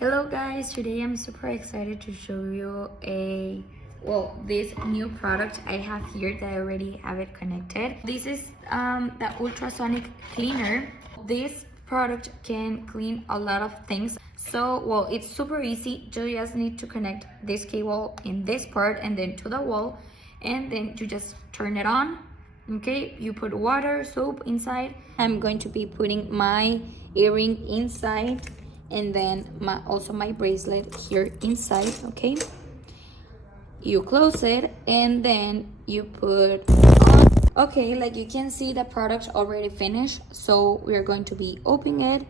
Hello guys, today I'm super excited to show you this new product I have here that I already have it connected. This is the ultrasonic cleaner. This product can clean a lot of things. So it's super easy. You just need to connect this cable in this part and then to the wall, and then you just turn it on. Okay, you put water, soap inside. I'm going to be putting my earring inside, and then also my bracelet here inside. Okay, you close it and then you put on. Okay, like you can see, the product already finished, so we're going to be opening it.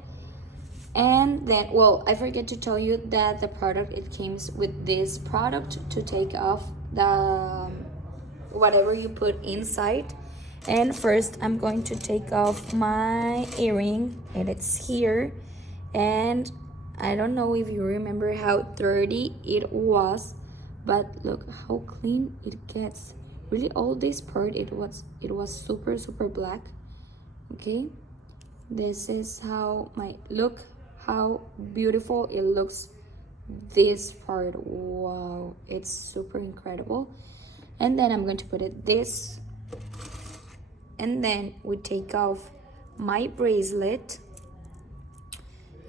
And then, I forget to tell you that the product, it comes with this product to take off the whatever you put inside. And first I'm going to take off my earring, and it's here. And I don't know if you remember how dirty it was, but look how clean it gets. Really, all this part, it was super black. Okay, this is how how beautiful it looks. This part, wow, it's super incredible. And then I'm going to put it this, and then we take off my bracelet,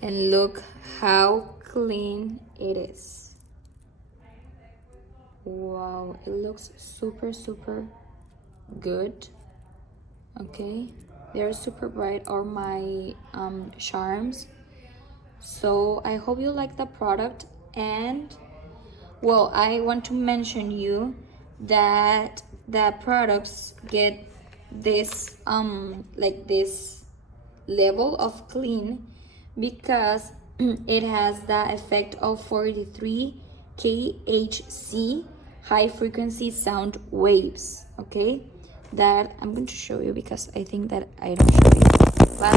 and look how clean it is. Wow, it looks super good. Okay, they're super bright, or my charms. So I hope you like the product. And I want to mention you that the products get this like this level of clean because it has the effect of 43 kHz high frequency sound waves. Okay, that I'm going to show you because I think that I don't show you. But